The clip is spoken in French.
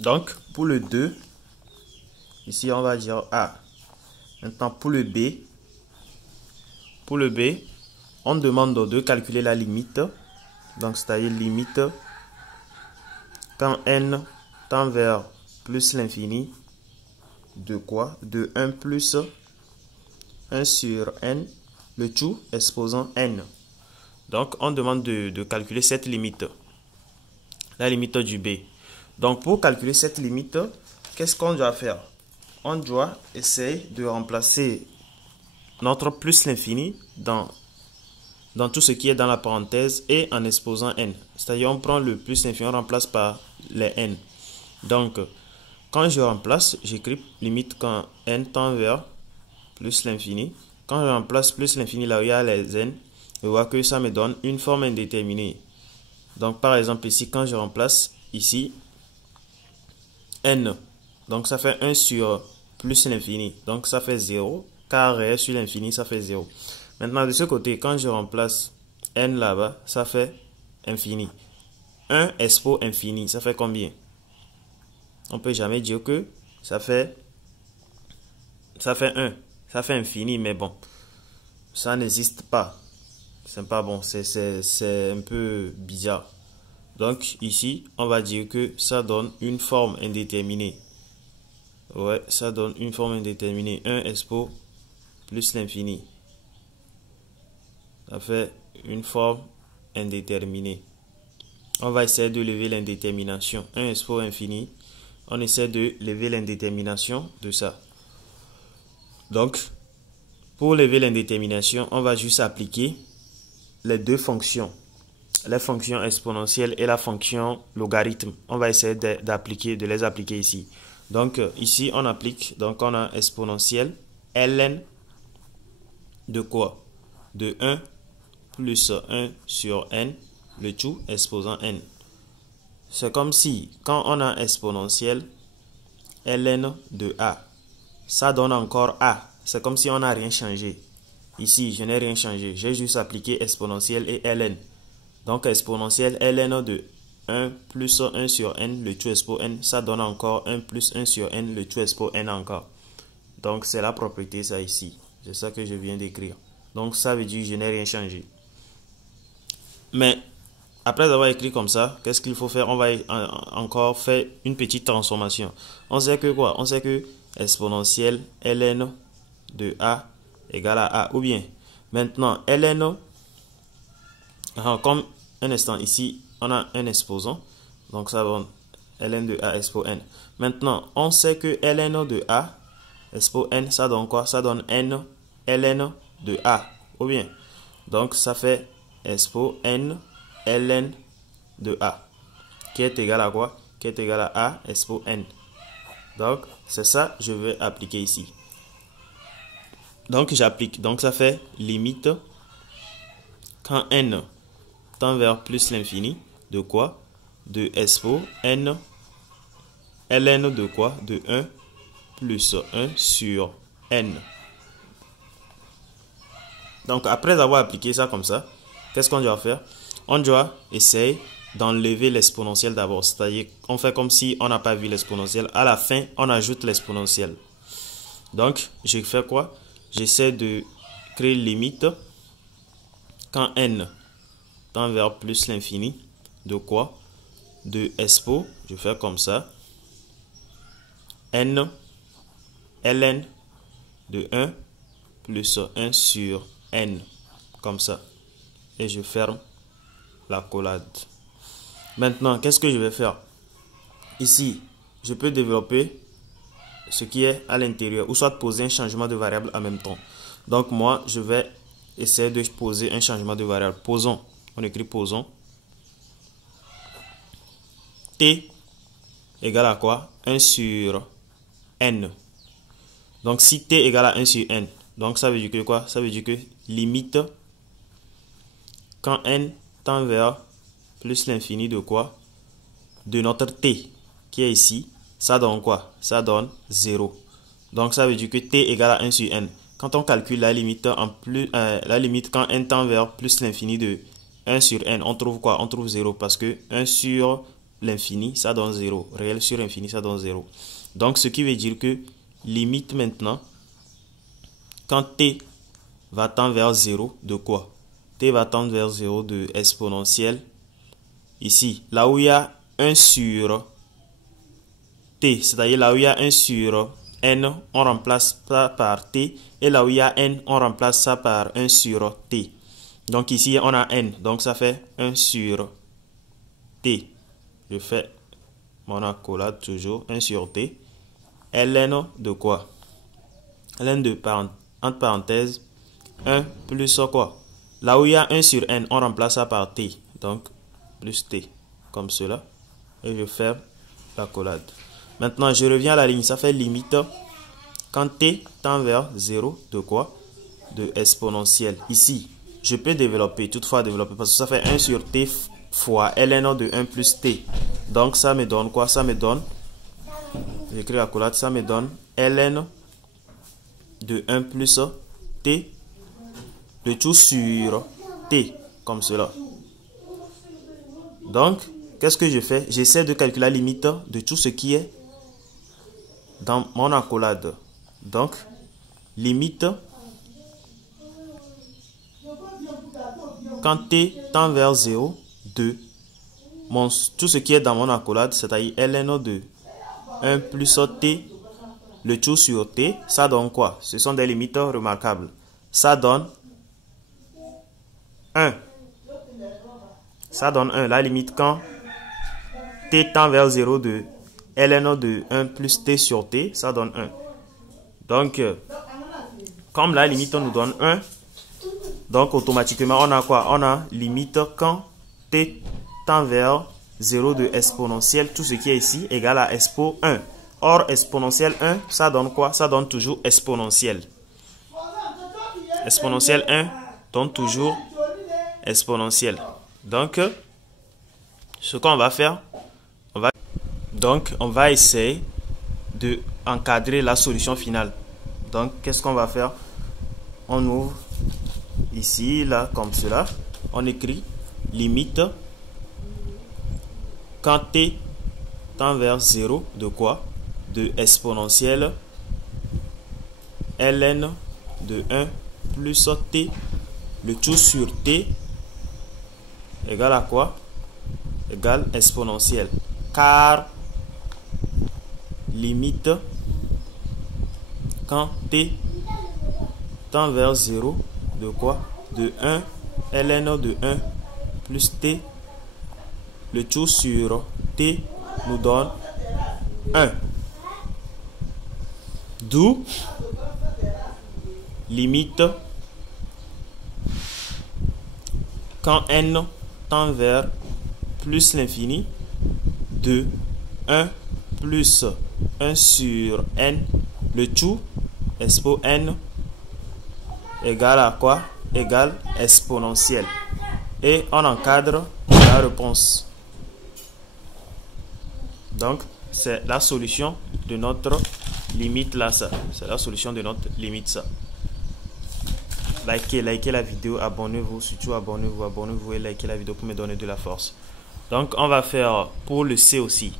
Donc, pour le 2, ici, on va dire A. Maintenant, pour le B, on demande de calculer la limite. Donc, c'est-à-dire limite quand n tend vers plus l'infini de quoi? De 1 plus 1 sur n, le tout exposant n. Donc, on demande de calculer cette limite, la limite du b. Donc, pour calculer cette limite, qu'est-ce qu'on doit faire? On doit essayer de remplacer notre plus l'infini dans tout ce qui est dans la parenthèse et en exposant n. C'est-à-dire, on prend le plus l'infini, on remplace par les n. Donc, quand je remplace, j'écris limite quand n tend vers plus l'infini. Quand je remplace plus l'infini là où il y a les n, je vois que ça me donne une forme indéterminée. Donc, par exemple, ici, quand je remplace ici n, donc ça fait 1 sur plus l'infini. Donc, ça fait 0. Car réel sur l'infini, ça fait 0. Maintenant, de ce côté, quand je remplace n là-bas, ça fait infini. 1 expo infini, ça fait combien? On ne peut jamais dire que ça fait 1. Ça fait infini, mais bon, ça n'existe pas. C'est pas bon, c'est un peu bizarre. Donc, ici, on va dire que ça donne une forme indéterminée. Ouais, ça donne une forme indéterminée. 1 expo plus l'infini. Ça fait une forme indéterminée. On va essayer de lever l'indétermination. 1 expo infini. On essaie de lever l'indétermination de ça. Donc, pour lever l'indétermination, on va juste appliquer les deux fonctions. La fonction exponentielle et la fonction logarithme. On va essayer de les appliquer ici. Donc, ici, on applique, donc on a exponentielle ln de quoi? De 1 plus 1 sur n, le tout exposant n. C'est comme si, quand on a exponentielle ln de a, ça donne encore a. C'est comme si on n'a rien changé. Ici, je n'ai rien changé. J'ai juste appliqué exponentielle et ln. Donc, exponentielle ln de 1 plus 1 sur n, le tout expo n, ça donne encore 1 plus 1 sur n, le tout expo n encore. Donc, c'est la propriété, ça ici. C'est ça que je viens d'écrire. Donc, ça veut dire que je n'ai rien changé. Mais, après avoir écrit comme ça, qu'est-ce qu'il faut faire? On va encore faire une petite transformation. On sait que quoi? On sait que exponentielle ln de a égale à a. Ou bien, maintenant, ln, comme un instant ici, on a un exposant. Donc, ça donne ln de a expo n. Maintenant, on sait que ln de a expo n, ça donne quoi? Ça donne n ln de a. Ou bien, donc, ça fait expo n ln de a. Qui est égal à quoi? Qui est égal à a expo n. Donc, c'est ça que je vais appliquer ici. Donc, j'applique. Donc, ça fait limite quand n tend vers plus l'infini de quoi? De expo n ln de quoi? De 1 plus 1 sur n. Donc, après avoir appliqué ça comme ça, qu'est-ce qu'on doit faire? On doit essayer d'enlever l'exponentielle d'abord. C'est-à-dire, on fait comme si on n'a pas vu l'exponentielle. À la fin, on ajoute l'exponentielle. Donc, je fais quoi? J'essaie de créer une limite quand n tend vers plus l'infini. De quoi? De expo. Je fais comme ça. N ln de 1 plus 1 sur n. Comme ça. Et je ferme la collade. Maintenant, qu'est-ce que je vais faire? Ici, je peux développer ce qui est à l'intérieur, ou soit poser un changement de variable en même temps. Donc moi, je vais essayer de poser un changement de variable. Posons, on écrit posons. T égale à quoi? 1 sur n. Donc si t égale à 1 sur n, donc ça veut dire que quoi? Ça veut dire que limite quand n tend vers plus l'infini de quoi? De notre t qui est ici, ça donne quoi? Ça donne 0. Donc ça veut dire que t égale à 1 sur n. Quand on calcule la limite, la limite quand n tend vers plus l'infini de 1 sur n, on trouve quoi? On trouve 0 parce que 1 sur l'infini, ça donne 0. Réel sur infini, ça donne 0. Donc, ce qui veut dire que limite maintenant, quand t va tendre vers 0, de quoi? T va tendre vers 0 de exponentielle. Ici, là où il y a 1 sur t, c'est-à-dire là où il y a 1 sur n, on remplace ça par t. Et là où il y a n, on remplace ça par 1 sur t. Donc ici, on a n. Donc ça fait 1 sur t. Je fais mon accolade toujours. 1 sur t. ln de quoi? Ln de entre parenthèses 1 plus quoi? Là où il y a 1 sur n, on remplace ça par t. Donc plus t. Comme cela. Et je ferme l'accolade. Maintenant, je reviens à la ligne. Ça fait limite quand t tend vers 0 de quoi? De exponentielle. Ici, je peux développer, toutefois développer, parce que ça fait 1 sur t fois ln de 1 plus t. Donc, ça me donne quoi? Ça me donne, j'écris l'accolade, ça me donne ln de 1 plus t, le tout sur t, comme cela. Donc, qu'est-ce que je fais? J'essaie de calculer la limite de tout ce qui est dans mon accolade. Donc, limite quand t tend vers 0 de tout ce qui est dans mon accolade, c'est-à-dire ln de 1 plus t, le tout sur t, ça donne quoi? Ce sont des limites remarquables. Ça donne 1. Ça donne 1. La limite quand t tend vers 0 de ln de 1 plus t sur t, ça donne 1. Donc, comme la limite nous donne 1, donc automatiquement on a quoi? On a limite quand t tend vers 0 de exponentielle, tout ce qui est ici, égal à expo 1. Or, exponentielle 1, ça donne quoi? Ça donne toujours exponentielle. Exponentielle 1 donne toujours exponentielle. Donc, ce qu'on va faire, on va essayer de encadrer la solution finale. Donc, qu'est-ce qu'on va faire? On ouvre ici, là, comme cela. On écrit limite quand t tend vers 0 de quoi? De exponentielle ln de 1 plus t, le tout sur t, égale à quoi? Égale exponentielle. Car limite quand t tend vers 0 de quoi? De 1 ln de 1 plus t, le tout sur t nous donne 1. D'où limite quand n tend vers plus l'infini de 1 plus 1 sur n, le tout expo n égale à quoi? Égale exponentielle. Et on encadre la réponse. Donc, c'est la solution de notre limite là, ça. C'est la solution de notre limite, ça. Likez la vidéo, abonnez-vous, surtout abonnez-vous et likez la vidéo pour me donner de la force. Donc, on va faire pour le C aussi.